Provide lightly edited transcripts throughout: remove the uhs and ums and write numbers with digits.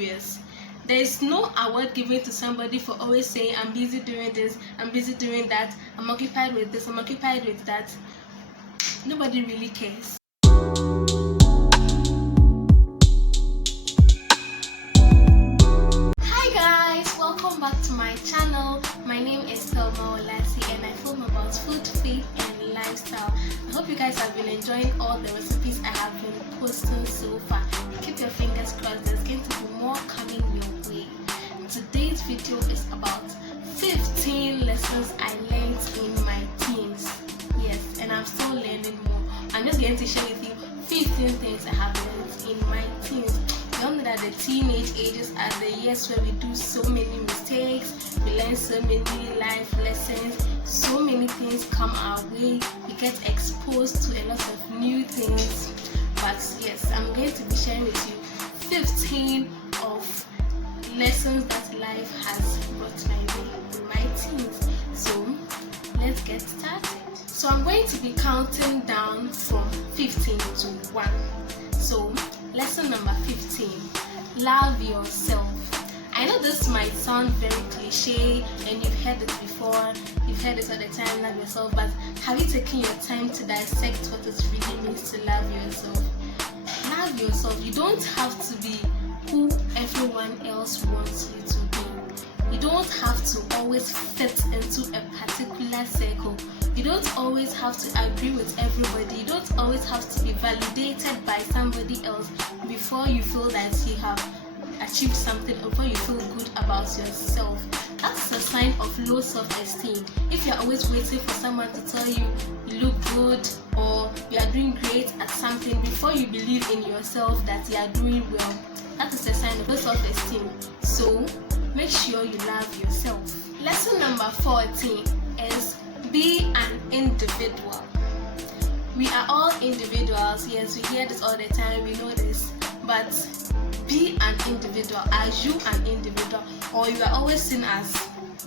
serious. There is no award given to somebody for always saying, I'm busy doing this, I'm busy doing that, I'm occupied with this, I'm occupied with that. Nobody really cares. Hi guys, welcome back to my channel. My name is Thelmaworlasi and I film about food, faith and lifestyle. I hope you guys have been enjoying all the recipes I have been posting so far. Keep your fingers crossed, there's going to be more coming your way. Today's video is about 15 lessons I learned in my teens. Yes, and I'm still learning more. I'm just going to share with you 15 things I have learned in my teens. We all know that the teenage ages are the years where we do so many mistakes, we learn so many life lessons, so many things come our way, we get exposed to a lot of new things. But yes, I'm going to be sharing with you 15 of lessons that life has brought my way in my teens. So let's get started. So I'm going to be counting down from 15 to 1. So lesson number 15, love yourself. I know this might sound very cliche and you've heard it before, you've heard it all the time, love yourself, but have you taken your time to dissect what it really means to love yourself? Love yourself. You don't have to be who everyone else wants you to be. You don't have to always fit into a particular circle. You don't always have to agree with everybody. You don't always have to be validated by somebody else before you feel that you have achieved something or before you feel good about yourself. That's a sign of low self-esteem. If you're always waiting for someone to tell you you look good or you are doing great at something before you believe in yourself that you are doing well, that is a sign of low self-esteem. So make sure you love yourself. Lesson number 14 is be an individual. We are all individuals. Yes, we hear this all the time, we know this, but be an individual. Are you an individual, or you are always seen as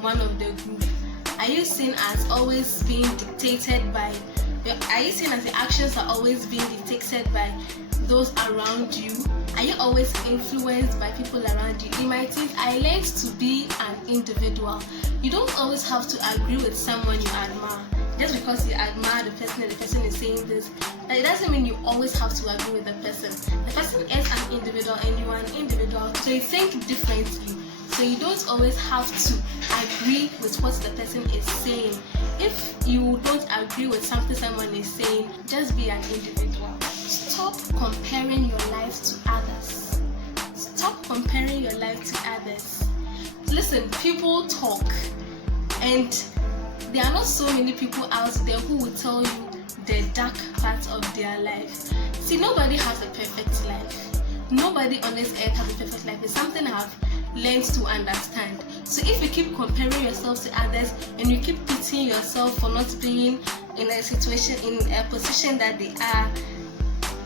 one of the group? Are you seen as always being dictated by, are you seen as the actions are always being dictated by those around you? Are you always influenced by people around you? In my teens, I learned to be an individual. You don't always have to agree with someone you admire. Just because you admire the person and the person is saying this, that it doesn't mean you always have to agree with the person. The person is an individual and you are an individual, so you think differently. So you don't always have to agree with what the person is saying. If you don't agree with something someone is saying, just be an individual. Stop comparing your life to others. Stop comparing your life to others. Listen, people talk, and there are not so many people out there who will tell you the dark parts of their life. See, nobody has a perfect life. Nobody on this earth has a perfect life. It's something I've learned to understand. So if you keep comparing yourself to others and you keep pitying yourself for not being in a situation, in a position that they are,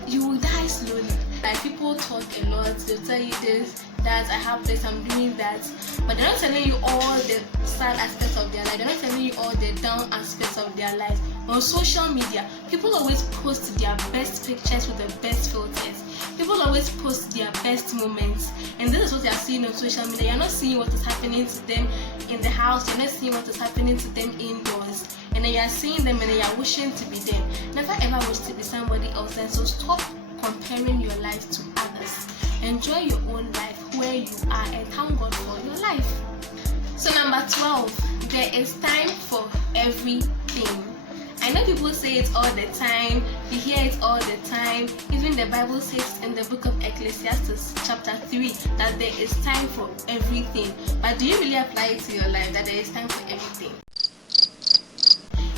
you will die slowly. Like, people talk a lot, they'll tell you this, that, I have this, I'm doing that, but they're not telling you all the sad aspects of their life. They're not telling you all the down aspects of their life. On social media, people always post their best pictures with the best filters. People always post their best moments, and this is what they are seeing on social media. You're not seeing what is happening to them in the house. You're not seeing what is happening to them indoors, and then you are seeing them and then you are wishing to be them. Never ever wish to be somebody else. And so stop comparing your life to others. Enjoy your own life where you are and thank God for your life. So number 12, there is time for everything. I know people say it all the time, you hear it all the time. Even the Bible says in the book of Ecclesiastes chapter 3 that there is time for everything. But do you really apply it to your life, that there is time for everything?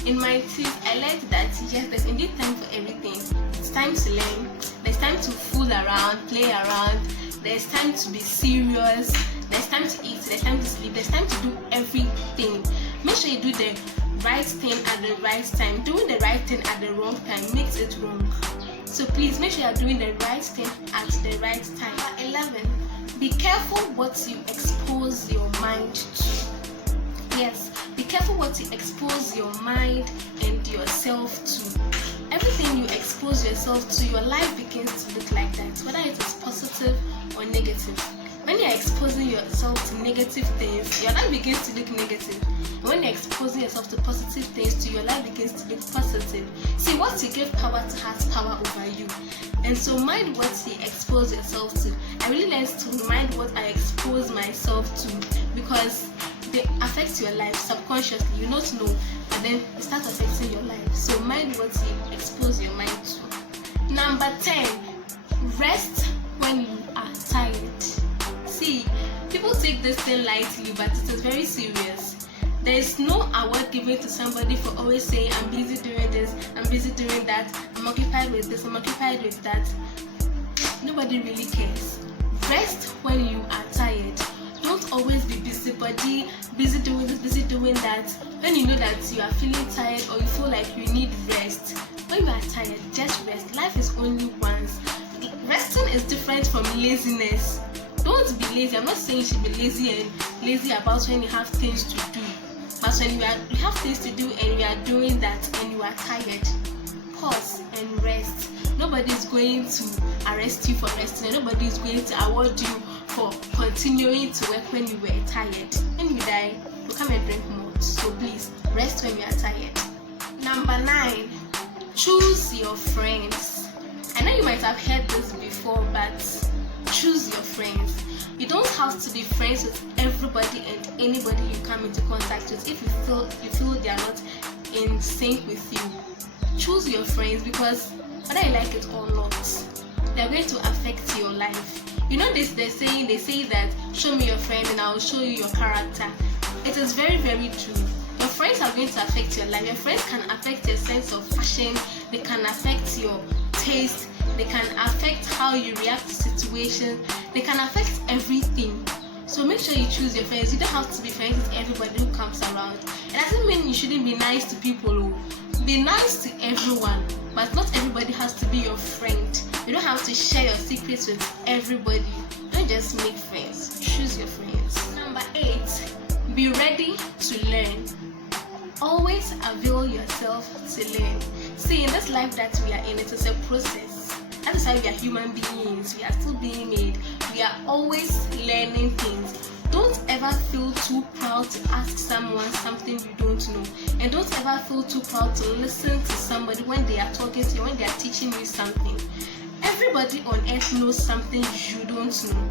In my teens, I learned that yes, there's indeed time for everything. It's time to learn, there's time to fool around, play around, there's time to be serious, there's time to eat, there's time to sleep, there's time to do everything. Make sure you do the right thing at the right time. Doing the right thing at the wrong time makes it wrong. So please make sure you're doing the right thing at the right time. Number 11, be careful what you expose your mind to. Yes, be careful what you expose your mind and yourself to. Everything you expose yourself to, your life begins to look like that, whether it is positive or negative. When When you're exposing yourself to negative things, your life begins to look negative. And when you're exposing yourself to positive things, to your life begins to look positive. See, what you give power to has power over you. And so mind what you expose yourself to. I really learned to mind what I expose myself to, because they affect your life subconsciously. You not know, but then it starts affecting your life. So mind what you expose your mind to. Number 10, rest when you are tired. See, people take this thing lightly, but it is very serious. There is no award given to somebody for always saying, I'm busy doing this, I'm busy doing that, I'm occupied with this, I'm occupied with that. Nobody really cares. Rest when you are tired. Don't always be busybody, busy doing this, busy doing that. When you know that you are feeling tired or you feel like you need rest, when you are tired, just rest. Life is only once. Resting is different from laziness. Don't be lazy. I'm not saying you should be lazy about when you have things to do. But when you have things to do and you are doing that and you are tired, pause and rest. Nobody is going to arrest you for resting, and nobody is going to award you for continuing to work when you were tired. When you die, you come and drink more. So please, rest when you are tired. Number 9, choose your friends. I know you might have heard this before, but choose your friends. You don't have to be friends with everybody and anybody you come into contact with if you feel they are not in sync with you. Choose your friends, because whether you like it or not, they are going to affect your life. You know this, they say that show me your friend and I will show you your character. It is very, very true. Your friends are going to affect your life. Your friends can affect your sense of fashion, they can affect your taste, they can affect how you react to situations, they can affect everything. So make sure you choose your friends. You don't have to be friends with everybody who comes around. It doesn't mean you shouldn't be nice to people who be nice to everyone, but not everybody has to be your friend. You don't have to share your secrets with everybody. Don't just make friends. Choose your friends. Number 8, be ready to learn. Always avail yourself to learn. See, in this life that we are in, it is a process. That is why we are human beings. We are still being made. We are always learning things. Don't ever feel too proud to ask someone something you don't know. And don't ever feel too proud to listen to somebody when they are talking to you, when they are teaching you something. Everybody on earth knows something you don't know.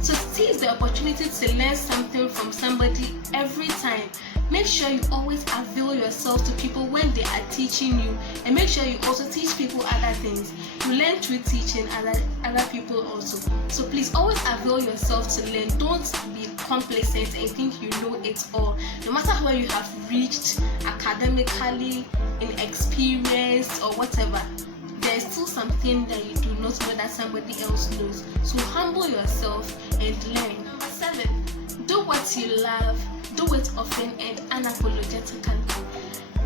So seize the opportunity to learn something from somebody every time. Make sure you always avail yourself to people when they are teaching you, and make sure you also teach people other things. You learn through teaching other people also. So please always avail yourself to learn. Don't be complacent and think you know it all. No matter where you have reached academically, in experience or whatever, there's still something that you do not know that somebody else knows. So humble yourself and learn. Number 7, do what you love. Do it often and unapologetically.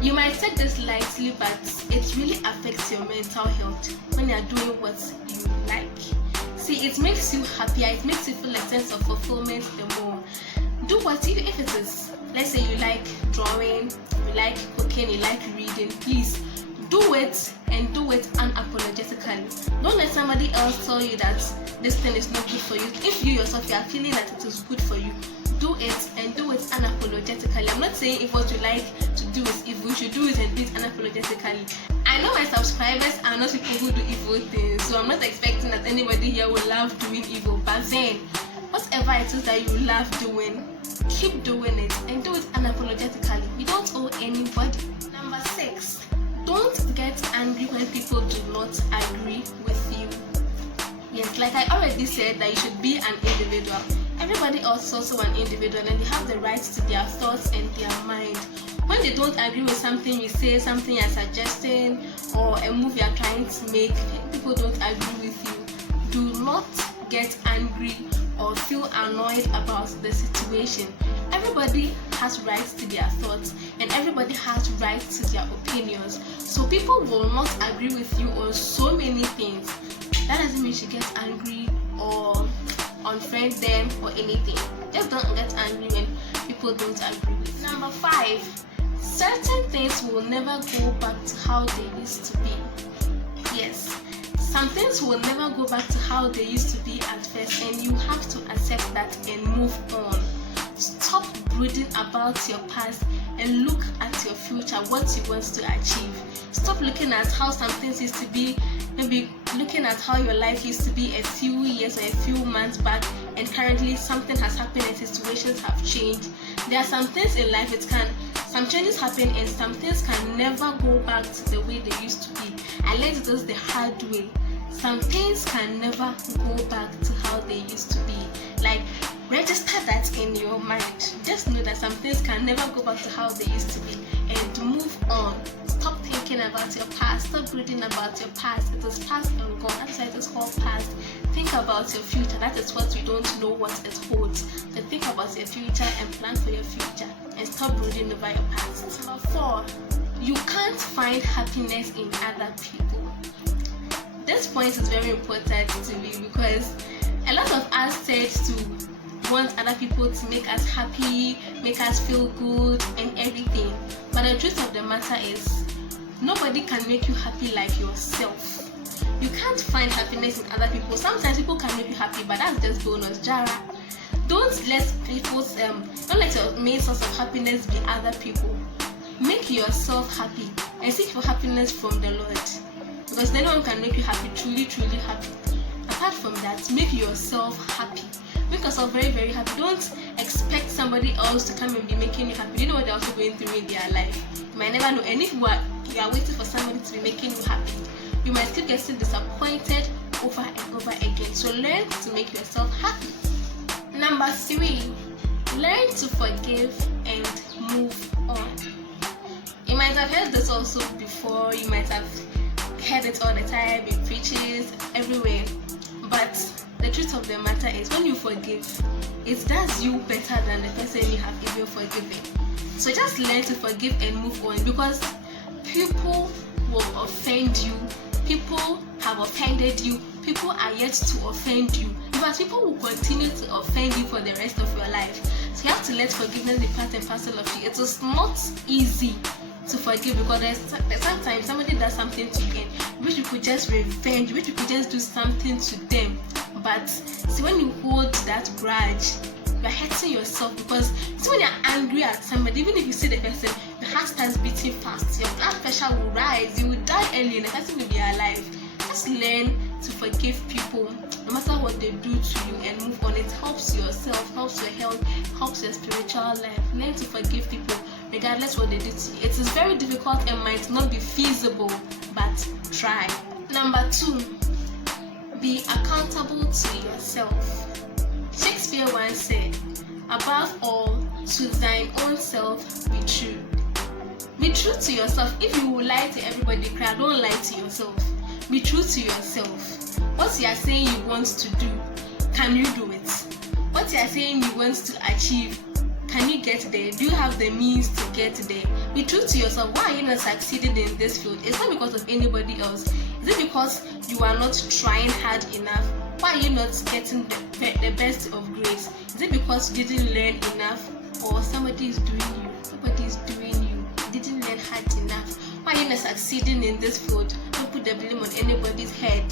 You might take this lightly, but it really affects your mental health when you're doing what you like. See, it makes you happier, it makes you feel a sense of fulfillment the more. Do what, even if it is, let's say you like drawing, you like cooking, you like reading, please do it, and do it unapologetically. Don't let somebody else tell you that this thing is not good for you. If you yourself are feeling that it is good for you, do it, and do it unapologetically. I'm not saying if what you like to do is evil, you should do it and do it unapologetically. I know my subscribers are not people who do evil things, so I'm not expecting that anybody here will love doing evil. But then, whatever it is that you love doing, keep doing it and do it unapologetically. You don't owe anybody. Number 6, don't get angry when people do not agree with you. Yes, like I already said that you should be an individual. Everybody else is also an individual, and they have the right to their thoughts and their mind. When they don't agree with something you say, something you're suggesting, or a move you're trying to make, people don't agree with you, do not get angry or feel annoyed about the situation. Everybody has rights to their thoughts, and everybody has rights to their opinions. So people will not agree with you on so many things. That doesn't mean you should get angry or unfriend them or anything. Just don't get angry when people don't agree with you. Number 5, certain things will never go back to how they used to be. Yes, some things will never go back to how they used to be at first, and you have to accept that and move on. Stop brooding about your past and look at your future, what you want to achieve. Stop looking at how some things used to be, maybe looking at how your life used to be a few years or a few months back, and currently something has happened and situations have changed. There are some things in life, some changes happen and some things can never go back to the way they used to be. I learned this the hard way. Some things can never go back to how they used to be. Like, register that in your mind. Just know that some things can never go back to how they used to be, and move on. Stop thinking about your past. Stop brooding about your past. It is past and gone. That's why it is called past. Think about your future. That is what you don't know what it holds. So think about your future and plan for your future, and stop brooding over your past. Number 4, you can't find happiness in other people. This point is very important to me because a lot of us said to want other people to make us happy, make us feel good and everything. But the truth of the matter is, nobody can make you happy like yourself. You can't find happiness in other people. Sometimes people can make you happy, but that's just bonus. Jara. Don't let your main source of happiness be other people. Make yourself happy and seek for happiness from the Lord. Because no one can make you happy, truly, truly happy. Apart from that, make yourself happy. Make yourself very, very happy. Don't expect somebody else to come and be making you happy. You know what they're also going through in their life. You might never know. And if you are waiting for somebody to be making you happy, you might still get disappointed over and over again. So learn to make yourself happy. Number 3, learn to forgive and move on. You might have heard this also before. You might have heard it all the time in preaches, everywhere. But the truth of the matter is, when you forgive, it does you better than the person you have even forgiven. So just learn to forgive and move on, because people will offend you. People have offended you. People are yet to offend you. But people will continue to offend you for the rest of your life. So you have to let forgiveness be part and parcel of you. It is not easy to forgive, because there's sometimes somebody does something to you and wish you could just revenge, wish you could just do something to them. But see, when you hold that grudge, you're hurting yourself, because see, when you're angry at somebody, even if you see the person, your heart starts beating fast, your blood pressure will rise, you will die early, and the person will be alive. Just learn to forgive people, no matter what they do to you, and move on. It helps yourself, helps your health, helps your spiritual life. Learn to forgive people, regardless what they do to you. It is very difficult and might not be feasible, but try. Number 2, be accountable to yourself. Shakespeare once said, above all, to thine own self be true. Be true to yourself. If you will lie to everybody, don't lie to yourself. Be true to yourself. What you are saying you want to do, can you do it? What you are saying you want to achieve, can you get there? Do you have the means to get there? Be true to yourself. Why are you not succeeding in this field? It's not because of anybody else. Is it because you are not trying hard enough? Why are you not getting the best of grades? Is it because you didn't learn enough, or somebody is doing you? Somebody is doing you. You didn't learn hard enough. Why are you not succeeding in this field? Don't put the blame on anybody's head.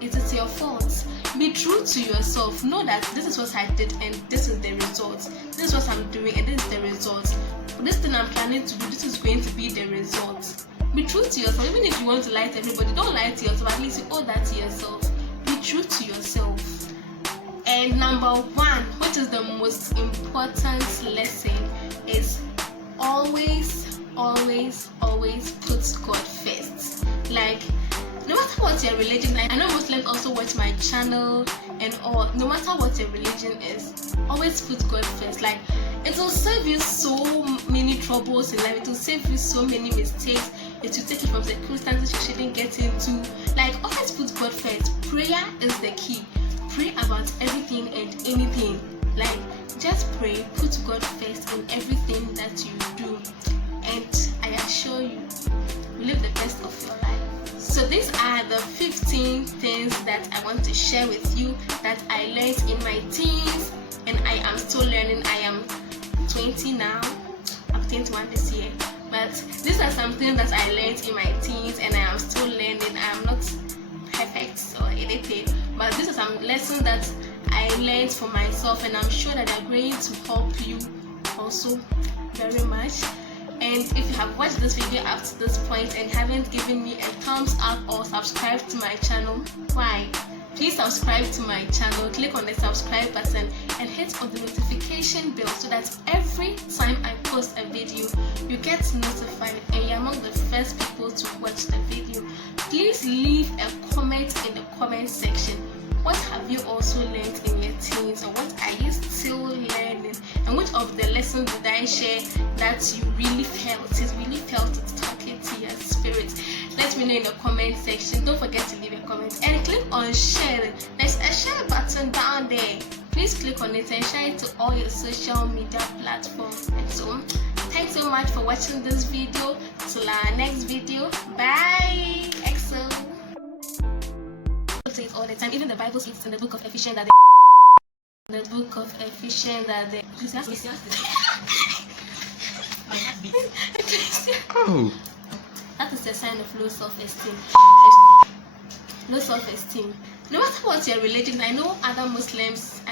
It is your fault. Be true to yourself. Know that this is what I did and this is the result. This is what I'm doing and this is the result. This thing I'm planning to do, this is going to be the result. Be true to yourself. Even if you want to lie to everybody, don't lie to yourself. At least you owe that to yourself. Be true to yourself. And number 1, which is the most important lesson, is always, always, always put God first. Like, no matter what your religion, I know Muslims also watch my channel and all. No matter what your religion is, always put God first. Like, it will save you so many troubles in life. It will save you so many mistakes. It will take you from circumstances you shouldn't get into. Like, always put God first. Prayer is the key. Pray about everything and anything. Like, just pray. Put God first in everything that you do, and I assure you, you live the best of your life. So these are the 15 things that I want to share with you that I learned in my teens, and I am still learning. I am 20 now. I'm 21 this year. But these are some things that I learned in my teens, and I am still learning. I am not perfect or anything, but these are some lessons that I I learned for myself, and I'm sure that they're going to help you also very much. And if you have watched this video up to this point and haven't given me a thumbs up or subscribed to my channel, why? Please subscribe to my channel, click on the subscribe button and hit on the notification bell so that every time I post a video, you get notified and you're among the first people to watch the video. Please leave a comment in the comment section. What have you also learned in your teens, or what are you still learning? And which of the lessons did I share that you really felt it talking to your spirit? Let me know in the comment section. Don't forget to leave a comment and click on share. There's a share button down there. Please click on it and share it to all your social media platforms. And so, thanks so much for watching this video. Till our next video. Bye. Excel. Say it all the time. Even the Bible says in the book of Ephesians that Oh. That is a sign of low self-esteem. Low self-esteem. No matter what your religion, I know other Muslims,